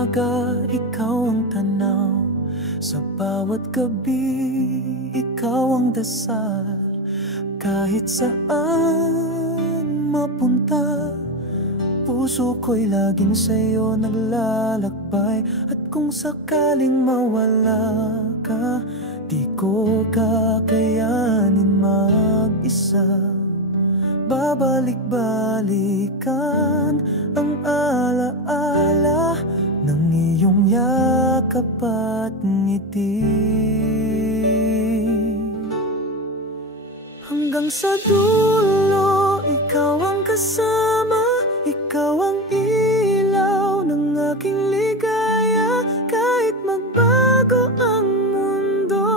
umaga, ikaw ang tanaw. Sa bawat gabi, ikaw ang dasal. Kahit saan mapunta, puso ko'y laging sa'yo naglalakbay. At kung sakaling mawala ka, di ko kakayanin mag-isa. Babalik-balikan ang alaala ng iyong yakap at ngiti. Hanggang sa dulo, ikaw ang kasama, ikaw ang ilaw ng aking ligaya. Kahit magbago ang mundo,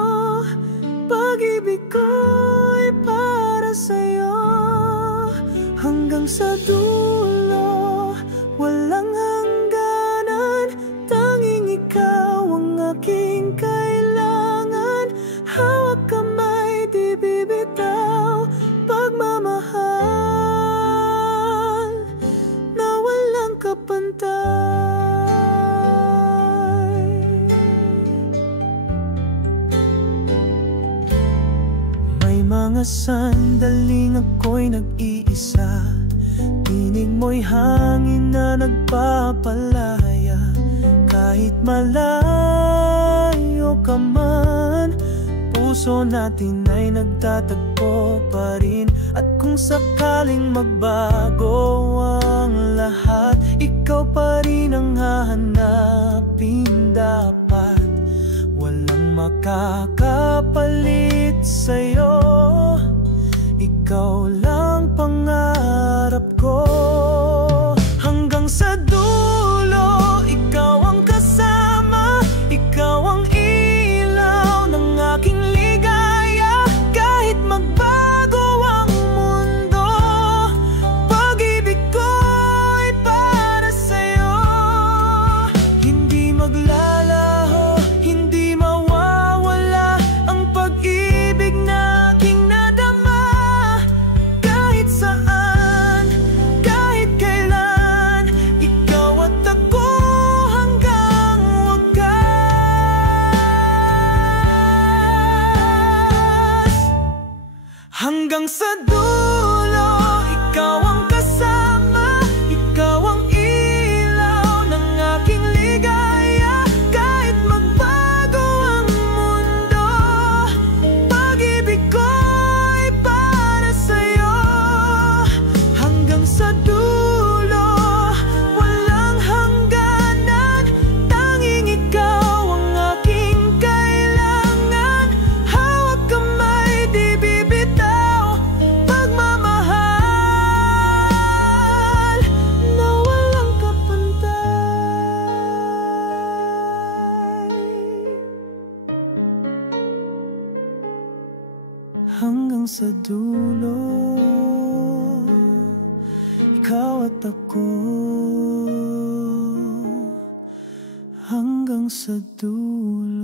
pag-ibig ko'y para sa'yo. Hanggang sa dulo, walang hangganan, tanging ikaw ang aking kailangan. Hawak kamay, di bibitaw, pagmamahal na walang kapantay. May mga sandaling ako'y nag-iisa, tinig mo'y hangin na nagpapalaya. Kahit malayo ka man, puso natin ay nagtatagpo pa rin. At kung sakaling magbago ang lahat, ikaw pa rin ang hahanapin dapat. Walang makakapalit sa'yo, ikaw lang pangarap ko. Hanggang sa dulo, ikaw ang kasama, ikaw ang ilaw ng aking ligaya. Kahit magbago ang mundo, pag-ibig ko'y para sa'yo. Hindi maglalaho, hindi mawawala ang pag-ibig na aking nadama. Kahit saan, kahit kailan, ikaw at ako hanggang wakas. Hanggang sa dulo, ikaw ang kasama, ikaw ang ilaw ng aking ligaya. Kahit magbago ang mundo, pag-ibig ko'y para sa'yo. Hanggang sa dulo, walang hangganan, tanging ikaw ang aking kailangan. Hawak kamay, di bibitaw, pagmamahal na walang kapantay. Hanggang sa dulo, ikaw at ako. Hanggang sa dulo.